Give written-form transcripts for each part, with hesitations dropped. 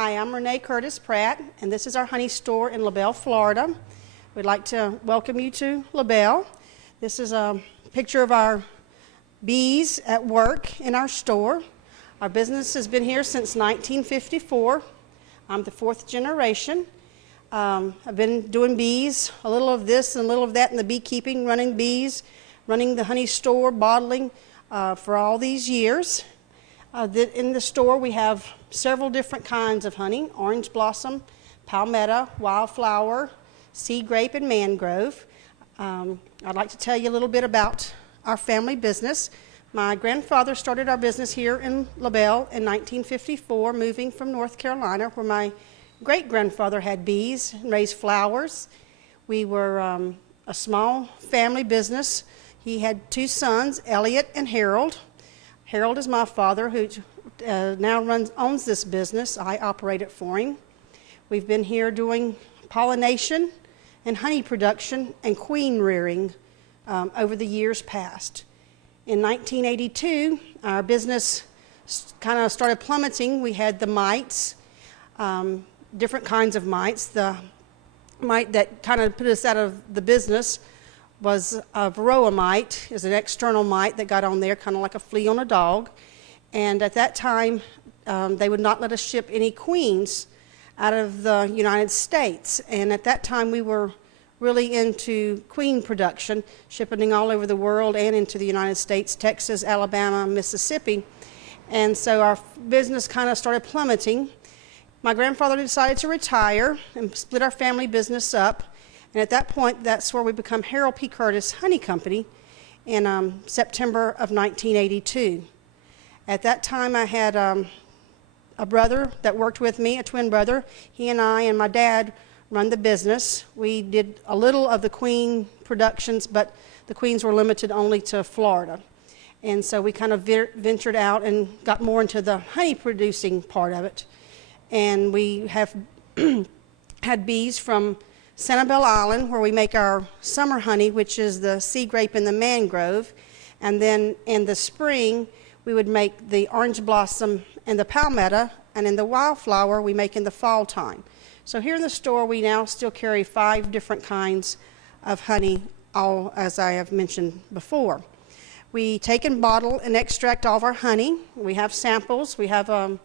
Hi, I'm Renee Curtis Pratt, and this is our honey store in LaBelle, Florida. We'd like to welcome you to LaBelle. This is a picture of our bees at work in our store. Our business has been here since 1954. I'm the fourth generation. I've been doing bees, a little of this and a little of that in the beekeeping, running bees, running the honey store, bottling for all these years. In the store we have several different kinds of honey: orange blossom, palmetto, wildflower, sea grape, and mangrove. I'd like to tell you a little bit about our family business. My grandfather started our business here in LaBelle in 1954, moving from North Carolina, where my great-grandfather had bees and raised flowers. We were a small family business. He had two sons, Elliot and Harold. Harold is my father, who now owns this business. I operate it for him. We've been here doing pollination and honey production and queen rearing over the years past. In 1982, our business kind of started plummeting. We had the mites, different kinds of mites. The mite that kind of put us out of the business was a varroa mite, is an external mite that got on there, kind of like a flea on a dog. And at that time, they would not let us ship any queens out of the United States. And at that time, we were really into queen production, shipping all over the world and into the United States, Texas, Alabama, Mississippi. And so our business kind of started plummeting. My grandfather decided to retire and split our family business up. And at that point, that's where we become Harold P. Curtis Honey Company in September of 1982. At that time, I had a brother that worked with me, a twin brother. He and I and my dad run the business. We did a little of the queen productions, but the queens were limited only to Florida. And so we kind of ventured out and got more into the honey producing part of it. And we have had bees from Sanibel Island, where we make our summer honey, which is the sea grape and the mangrove. And then in the spring, we would make the orange blossom and the palmetto, and in the wildflower, we make in the fall time. So here in the store, we now still carry 5 different kinds of honey, all as I have mentioned before. We take and bottle and extract all of our honey. We have samples. We have an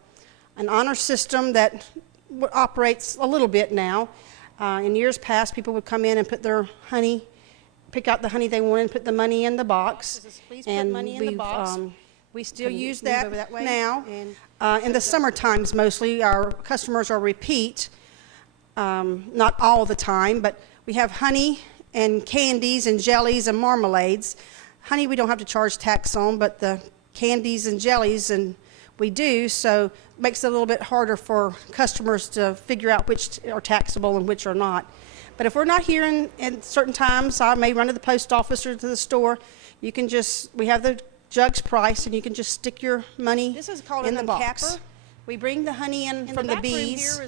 honor system that operates a little bit now. In years past, people would come in and put their honey, pick out the honey they wanted, and put the money in the box. Please put money in the box. We still use that now. In the summer times, mostly, our customers are repeat. Not all the time, but we have honey and candies and jellies and marmalades. Honey we don't have to charge tax on, but the candies and jellies and we do, so it makes it a little bit harder for customers to figure out which are taxable and which are not. But if we're not here in certain times, I may run to the post office or to the store. You can we have the jugs priced, and you can just stick your money in the box. This is called an uncapper. We bring the honey in from the bees.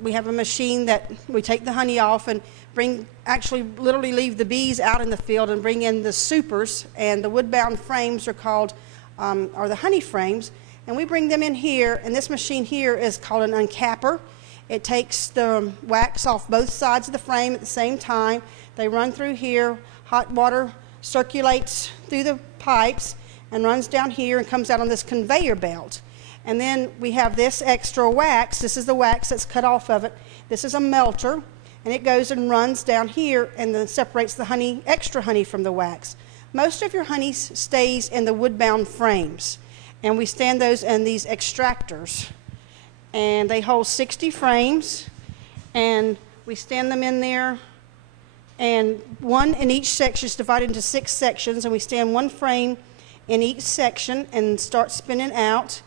We have a machine that we take the honey off and literally leave the bees out in the field and bring in the supers, and the wood-bound frames are called, are the honey frames, and we bring them in here, and this machine here is called an uncapper. It takes the wax off both sides of the frame at the same time. They run through here. Hot water circulates through the pipes and runs down here and comes out on this conveyor belt. And then we have this extra wax. This is the wax that's cut off of it. This is a melter, and it goes and runs down here and then separates the honey, extra honey from the wax. Most of your honey stays in the wood-bound frames, and we stand those in these extractors. And they hold 60 frames, and we stand them in there, and one in each section is divided into 6 sections, and we stand one frame in each section and start spinning out.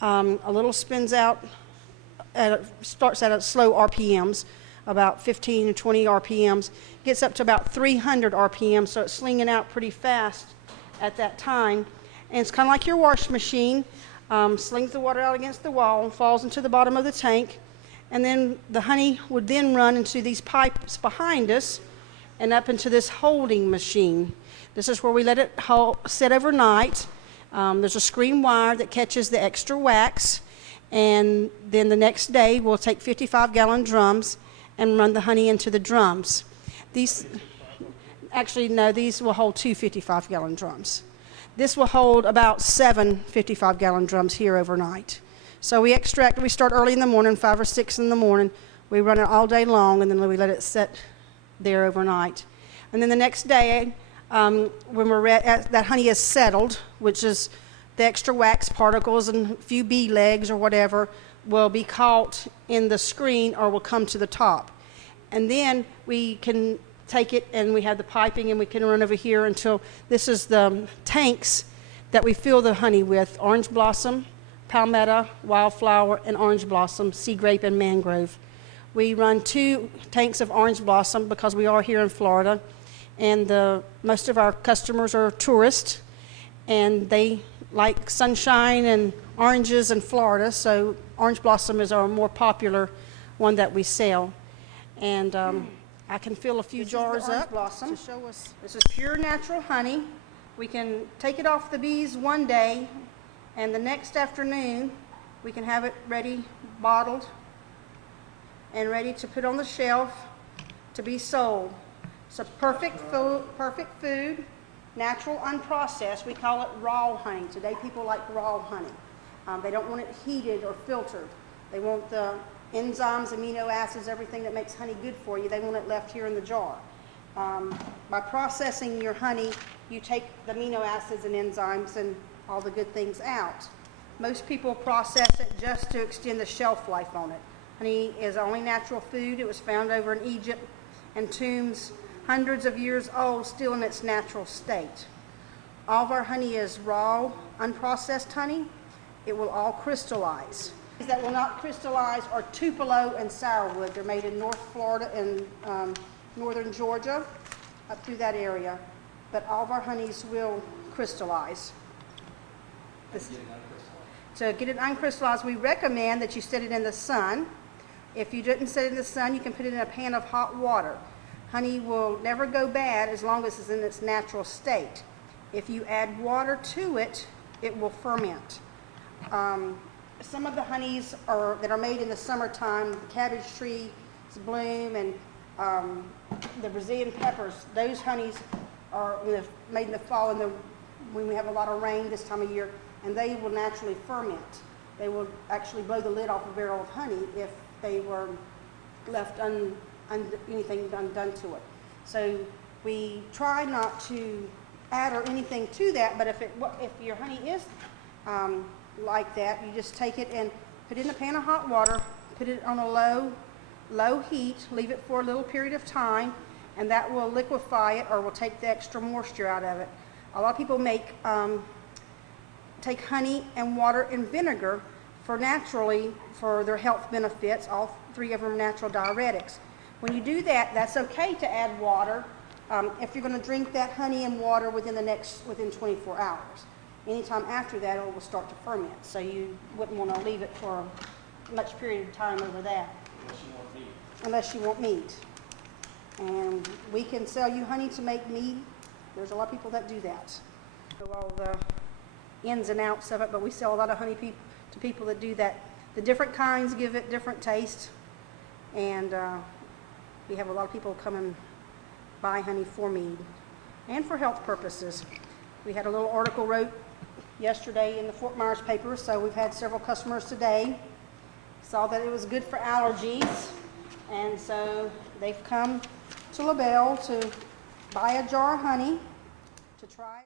A little spins out, starts at slow RPMs, about 15 to 20 RPMs, gets up to about 300 RPMs, so it's slinging out pretty fast at that time. And it's kind of like your wash machine, slings the water out against the wall, falls into the bottom of the tank, and then the honey would then run into these pipes behind us and up into this holding machine. This is where we let it sit overnight. There's a screen wire that catches the extra wax, And then the next day, we'll take 55-gallon drums and run the honey into the drums. These, actually, no, these will hold 2 55-gallon drums. This will hold about 7 55-gallon drums here overnight. So we start early in the morning, 5 or 6 in the morning. We run it all day long, and then we let it sit there overnight. And then the next day, when that honey is settled, which is the extra wax particles and a few bee legs or whatever, will be caught in the screen or will come to the top. And then we can take it, and we have the piping, and we can run over here until this is the tanks that we fill the honey with: orange blossom, palmetto, wildflower, and orange blossom, sea grape, and mangrove. We run 2 tanks of orange blossom because we are here in Florida, and most of our customers are tourists, and they like sunshine and oranges in Florida, so orange blossom is our more popular one that we sell. And I can fill a few jars up to show us. This is pure natural honey. We can take it off the bees one day, and the next afternoon we can have it ready, bottled, and ready to put on the shelf to be sold. It's a perfect food, natural, unprocessed. We call it raw honey. Today people like raw honey. They don't want it heated or filtered. They want the enzymes, amino acids, everything that makes honey good for you. They want it left here in the jar. By processing your honey, you take the amino acids and enzymes and all the good things out. Most people process it just to extend the shelf life on it. Honey is only natural food. It was found over in Egypt in tombs hundreds of years old, still in its natural state. All of our honey is raw, unprocessed honey. It will all crystallize. That will not crystallize are Tupelo and sourwood. They're made in North Florida and northern Georgia, up through that area. But all of our honeys will crystallize. To get it uncrystallized, we recommend that you set it in the sun. If you didn't set it in the sun, you can put it in a pan of hot water. Honey will never go bad as long as it's in its natural state. If you add water to it, it will ferment. Some of the honeys that are made in the summertime, the cabbage trees bloom, and the Brazilian peppers, those honeys are made in the fall and when we have a lot of rain this time of year, and they will naturally ferment. They will actually blow the lid off a barrel of honey if they were left anything undone to it. So we try not to add or anything to that, but if your honey is like that, you just take it and put it in a pan of hot water, put it on a low heat, leave it for a little period of time, and that will liquefy it or will take the extra moisture out of it. A lot of people take honey and water and vinegar for their health benefits. All 3 of them are natural diuretics. When you do that, that's okay to add water if you're going to drink that honey and water within 24 hours. Anytime after that, it will start to ferment. So you wouldn't want to leave it for a much period of time over that. Unless you want meat. And we can sell you honey to make mead. There's a lot of people that do that. So all the ins and outs of it, but we sell a lot of honey to people that do that. The different kinds give it different taste, and we have a lot of people come and buy honey for mead and for health purposes. We had a little article wrote yesterday in the Fort Myers paper, so we've had several customers today. Saw that it was good for allergies, and so they've come to LaBelle to buy a jar of honey to try.